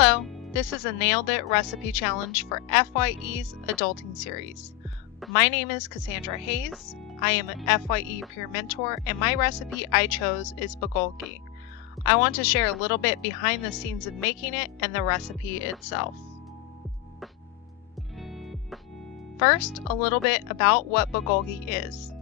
Hello, this is a Nailed It recipe challenge for FYE's Adulting series. My name is Kassandra Hayes. I am an FYE peer mentor and my recipe I chose is Bulgogi. I want to share a little bit behind the scenes of making it and the recipe itself. First, a little bit about what Bulgogi is.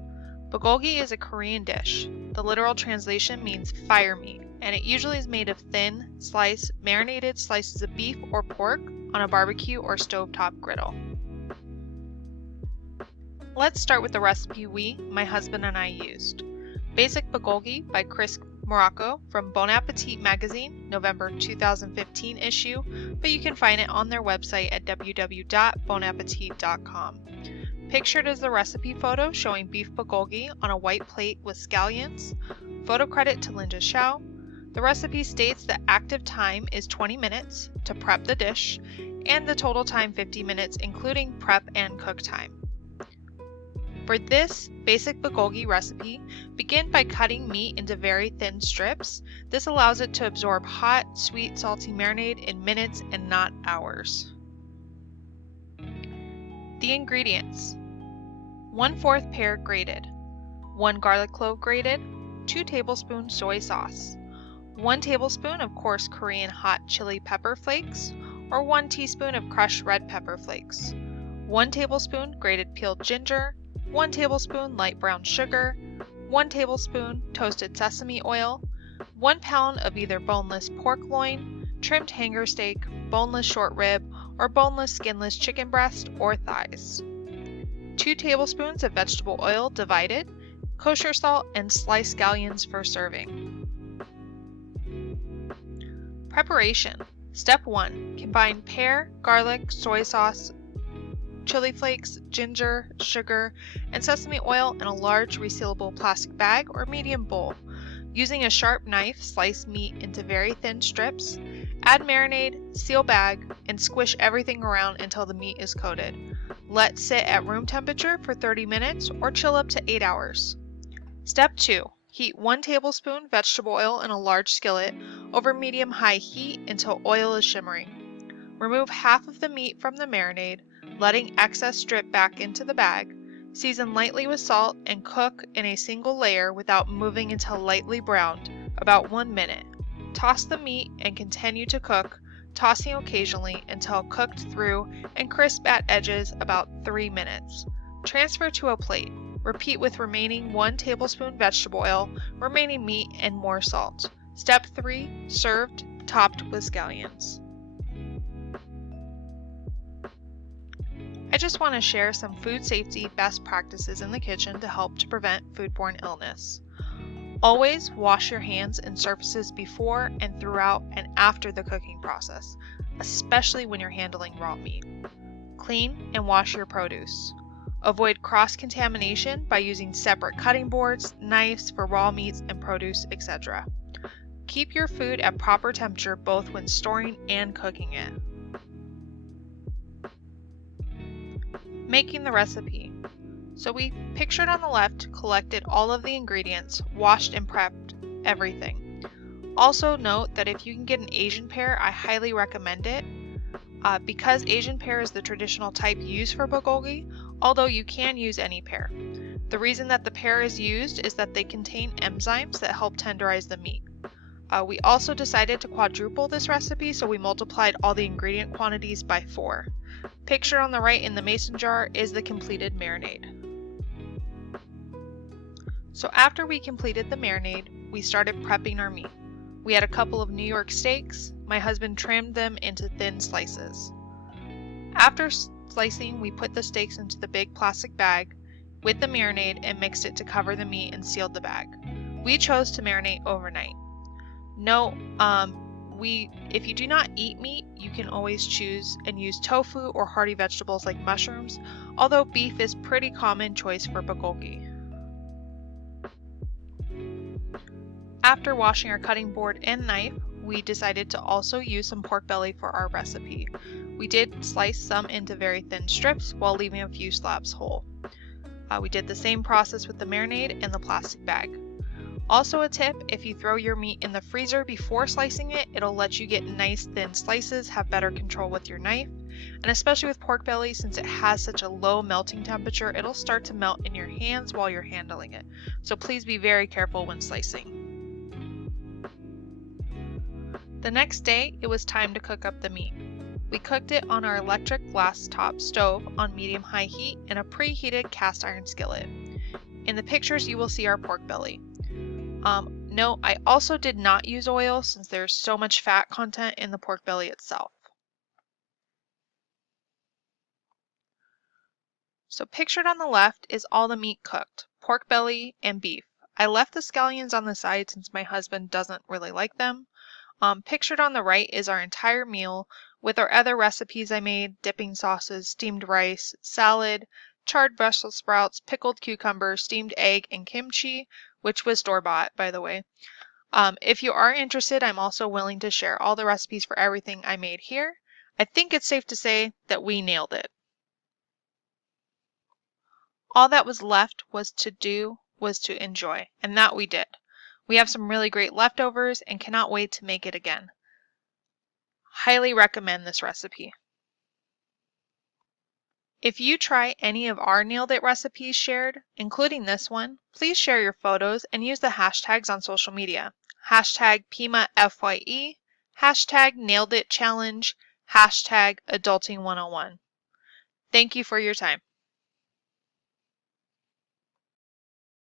Bulgogi is a Korean dish. The literal translation means fire meat, and it usually is made of thin, sliced, marinated slices of beef or pork on a barbecue or stovetop griddle. Let's start with the recipe my husband and I used. Basic Bulgogi by Morocco from Appetit magazine, November 2015 issue, but you can find it on their website at www.bonappetit.com. Pictured is the recipe photo showing beef bulgogi on a white plate with scallions. Photo credit to Linda Shao. The recipe states the active time is 20 minutes to prep the dish, and the total time 50 minutes including prep and cook time. For this basic bulgogi recipe, begin by cutting meat into very thin strips. This allows it to absorb hot, sweet, salty marinade in minutes and not hours. The ingredients: 1/4 pear grated, 1 garlic clove grated, 2 tablespoons soy sauce, 1 tablespoon of coarse Korean hot chili pepper flakes, or 1 teaspoon of crushed red pepper flakes, 1 tablespoon grated peeled ginger, 1 tablespoon light brown sugar, 1 tablespoon toasted sesame oil, 1 pound of either boneless pork loin, trimmed hanger steak, boneless short rib, or boneless skinless chicken breast or thighs, 2 tablespoons of vegetable oil divided, kosher salt, and sliced scallions for serving. Preparation. Step 1. Combine pear, garlic, soy sauce, chili flakes, ginger, sugar, and sesame oil in a large resealable plastic bag or medium bowl. Using a sharp knife, slice meat into very thin strips. Add marinade, seal bag, and squish everything around until the meat is coated. Let sit at room temperature for 30 minutes or chill up to 8 hours. Step 2. Heat 1 tablespoon vegetable oil in a large skillet over medium-high heat until oil is shimmering. Remove half of the meat from the marinade, letting excess drip back into the bag. Season lightly with salt and cook in a single layer without moving until lightly browned, about 1 minute. Toss the meat and continue to cook, tossing occasionally until cooked through and crisp at edges about 3 minutes. Transfer to a plate. Repeat with remaining 1 tablespoon vegetable oil, remaining meat, and more salt. Step 3. Served, topped with scallions. I just want to share some food safety best practices in the kitchen to help to prevent foodborne illness. Always wash your hands and surfaces before and throughout and after the cooking process, especially when you're handling raw meat. Clean and wash your produce. Avoid cross-contamination by using separate cutting boards, knives for raw meats and produce, etc. Keep your food at proper temperature both when storing and cooking it. Making the recipe. So we pictured on the left, collected all of the ingredients, washed and prepped everything. Also note that if you can get an Asian pear, I highly recommend it. Because Asian pear is the traditional type used for bulgogi, although you can use any pear. The reason that the pear is used is that they contain enzymes that help tenderize the meat. We also decided to quadruple this recipe, so we multiplied all the ingredient quantities by 4. Pictured on the right in the mason jar is the completed marinade. So after we completed the marinade, we started prepping our meat. We had a couple of New York steaks. My husband trimmed them into thin slices. After slicing, we put the steaks into the big plastic bag with the marinade and mixed it to cover the meat and sealed the bag. We chose to marinate overnight. No, if you do not eat meat, you can always choose and use tofu or hearty vegetables like mushrooms, although beef is pretty common choice for bulgogi. After washing our cutting board and knife, we decided to also use some pork belly for our recipe. We did slice some into very thin strips while leaving a few slabs whole. We did the same process with the marinade and the plastic bag. Also a tip, if you throw your meat in the freezer before slicing it, it'll let you get nice thin slices, have better control with your knife. And especially with pork belly, since it has such a low melting temperature, it'll start to melt in your hands while you're handling it. So please be very careful when slicing. The next day, it was time to cook up the meat. We cooked it on our electric glass top stove on medium-high heat in a preheated cast iron skillet. In the pictures, you will see our pork belly. Note, I also did not use oil since there's so much fat content in the pork belly itself. So pictured on the left is all the meat cooked, pork belly and beef. I left the scallions on the side since my husband doesn't really like them. Pictured on the right is our entire meal with our other recipes I made, dipping sauces, steamed rice, salad, charred Brussels sprouts, pickled cucumber, steamed egg, and kimchi, which was store-bought, by the way. If you are interested, I'm also willing to share all the recipes for everything I made here. I think it's safe to say that we nailed it. All that was left was to enjoy, and that we did. We have some really great leftovers and cannot wait to make it again. Highly recommend this recipe. If you try any of our nailed it recipes shared, including this one, please share your photos and use the hashtags on social media. Hashtag PimaFYE, hashtag NailedItChallenge, hashtag Adulting101. Thank you for your time.